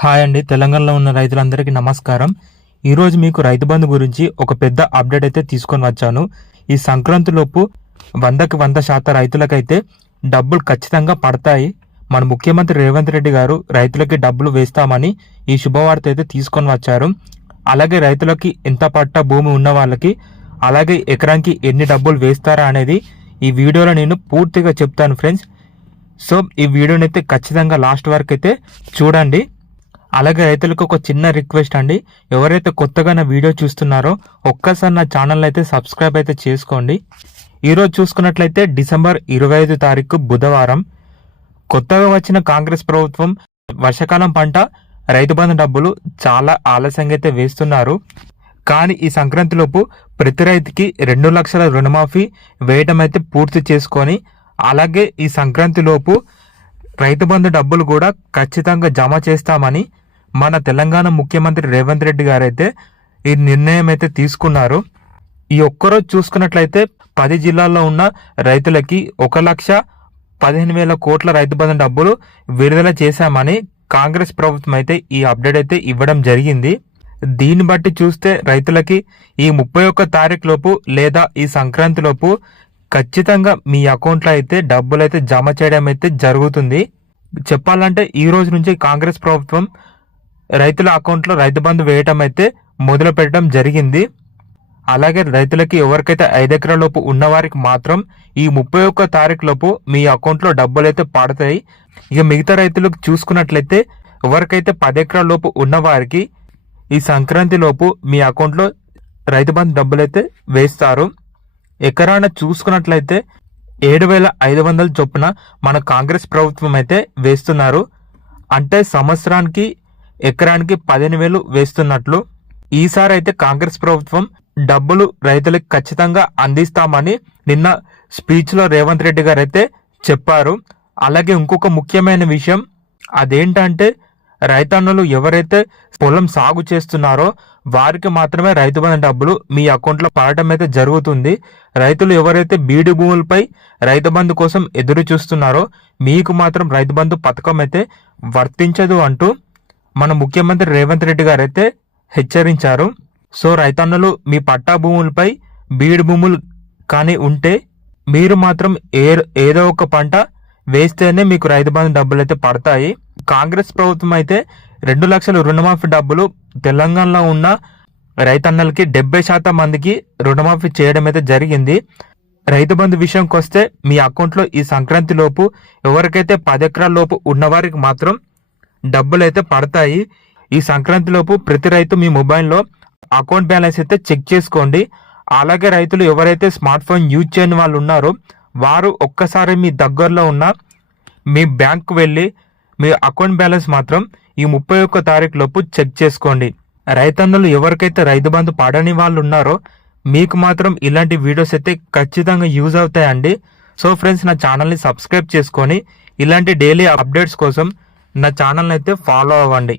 Hi అండి. తెలంగాణలో ఉన్న రైతులందరికీ నమస్కారం. ఈరోజు మీకు రైతు బంధు గురించి ఒక పెద్ద అప్డేట్ అయితే తీసుకొని వచ్చాను. ఈ సంక్రాంతిలోపు వందకి వంద శాతం రైతులకైతే డబ్బులు ఖచ్చితంగా పడతాయి. మన ముఖ్యమంత్రి రేవంత్ రెడ్డి గారు రైతులకి డబ్బులు వేస్తామని ఈ శుభవార్త అయితే తీసుకొని వచ్చారు. అలాగే రైతులకి ఎంత పట్ట భూమి ఉన్న వాళ్ళకి అలాగే ఎకరానికి ఎన్ని డబ్బులు వేస్తారా అనేది ఈ వీడియోలో నేను పూర్తిగా చెప్తాను ఫ్రెండ్స్. సో ఈ వీడియోనైతే ఖచ్చితంగా లాస్ట్ వరకు అయితే చూడండి. అలాగే రైతులకు ఒక చిన్న రిక్వెస్ట్ అండి. ఎవరైతే కొత్తగా నా వీడియో చూస్తున్నారో ఒక్కసారి నా ఛానల్ అయితే సబ్స్క్రైబ్ అయితే చేసుకోండి. ఈరోజు చూసుకున్నట్లయితే డిసెంబర్ ఇరవై ఐదు తారీఖు బుధవారం. కొత్తగా వచ్చిన కాంగ్రెస్ ప్రభుత్వం వర్షాకాలం పంట రైతు బంధు డబ్బులు చాలా ఆలస్యంగా అయితే వేస్తున్నారు. కానీ ఈ సంక్రాంతిలోపు ప్రతి రైతుకి రెండు లక్షల రుణమాఫీ వేయడం అయితే పూర్తి చేసుకొని అలాగే ఈ సంక్రాంతిలోపు రైతు బంధు డబ్బులు కూడా ఖచ్చితంగా జమ చేస్తామని మన తెలంగాణ ముఖ్యమంత్రి రేవంత్ రెడ్డి గారైతే ఈ నిర్ణయం అయితే తీసుకున్నారు. ఈ ఒక్కరోజు చూసుకున్నట్లయితే పది జిల్లాల్లో ఉన్న రైతులకి ఒక లక్ష పదిహేను వేల కోట్ల రైతు బంధు డబ్బులు విడుదల చేశామని కాంగ్రెస్ ప్రభుత్వం అయితే ఈ అప్డేట్ అయితే ఇవ్వడం జరిగింది. దీన్ని బట్టి చూస్తే రైతులకి ఈ ముప్పై ఒక్క తారీఖు లోపు లేదా ఈ సంక్రాంతి లోపు ఖచ్చితంగా మీ అకౌంట్లో అయితే డబ్బులు అయితే జమ చేయడం అయితే జరుగుతుంది. చెప్పాలంటే ఈ రోజు నుంచి కాంగ్రెస్ ప్రభుత్వం రైతుల అకౌంట్లో రైతు బంధు వేయటం అయితే మొదలు పెట్టడం జరిగింది. అలాగే రైతులకి ఎవరికైతే ఐదు ఎకరాల లోపు ఉన్నవారికి మాత్రం ఈ ముప్పై ఒక్క తారీఖు లోపు మీ అకౌంట్లో డబ్బులు అయితే పడతాయి. ఇక మిగతా రైతులకు చూసుకున్నట్లయితే ఎవరికైతే పది ఎకరాల లోపు ఉన్నవారికి ఈ సంక్రాంతి లోపు మీ అకౌంట్లో రైతు బంధు డబ్బులు అయితే వేస్తారు. ఎకరాన చూసుకున్నట్లయితే ఏడు వేల ఐదు వందల చొప్పున మన కాంగ్రెస్ ప్రభుత్వం అయితే వేస్తున్నారు. అంటే సంవత్సరానికి ఎకరానికి పదిహేను వేలు వేస్తున్నట్లు ఈసారి అయితే కాంగ్రెస్ ప్రభుత్వం డబ్బులు రైతులకు ఖచ్చితంగా అందిస్తామని నిన్న స్పీచ్లో రేవంత్ రెడ్డి గారు అయితే చెప్పారు. అలాగే ఇంకొక ముఖ్యమైన విషయం అదేంటంటే రైతన్నులు ఎవరైతే పొలం సాగు చేస్తున్నారో వారికి మాత్రమే రైతు బంధు డబ్బులు మీ అకౌంట్లో పడటం అయితే జరుగుతుంది. రైతులు ఎవరైతే బీడు భూములపై రైతు బంధు కోసం ఎదురు చూస్తున్నారో మీకు మాత్రం రైతు బంధు పథకం అయితే వర్తించదు అంటూ మన ముఖ్యమంత్రి రేవంత్ రెడ్డి గారు అయితే హెచ్చరించారు. సో రైతన్నలు మీ పట్టా భూములపై బీడు భూములు కానీ ఉంటే మీరు మాత్రం ఏ ఏదో ఒక పంట వేస్తేనే మీకు రైతు బంధు డబ్బులు అయితే పడతాయి. కాంగ్రెస్ ప్రభుత్వం అయితే రెండు లక్షల రుణమాఫీ డబ్బులు తెలంగాణలో ఉన్న రైతన్నలకి డెబ్బై శాతం మందికి రుణమాఫీ చేయడం అయితే జరిగింది. రైతు బంధు విషయంకి వస్తే మీ అకౌంట్లో ఈ సంక్రాంతి లోపు ఎవరికైతే పది ఎకరాల లోపు ఉన్నవారికి మాత్రం డబ్బులు అయితే పడతాయి. ఈ సంక్రాంతి లోపు ప్రతి రైతు మీ మొబైల్లో అకౌంట్ బ్యాలెన్స్ అయితే చెక్ చేసుకోండి. అలాగే రైతులు ఎవరైతే స్మార్ట్ ఫోన్ యూజ్ చేయని వాళ్ళు ఉన్నారో వారు ఒక్కసారి మీ దగ్గరలో ఉన్న మీ బ్యాంకు వెళ్ళి మీ అకౌంట్ బ్యాలెన్స్ మాత్రం ఈ ముప్పై ఒక్క తారీఖు లోపు చెక్ చేసుకోండి. రైతన్నులు ఎవరికైతే రైతు బంధు పడని వాళ్ళు ఉన్నారో మీకు మాత్రం ఇలాంటి వీడియోస్ అయితే ఖచ్చితంగా యూజ్ అవుతాయండి. సో ఫ్రెండ్స్ నా ఛానల్ని సబ్స్క్రైబ్ చేసుకొని ఇలాంటి డైలీ అప్డేట్స్ కోసం నా ఛానల్ని అయితే ఫాలో అవ్వండి.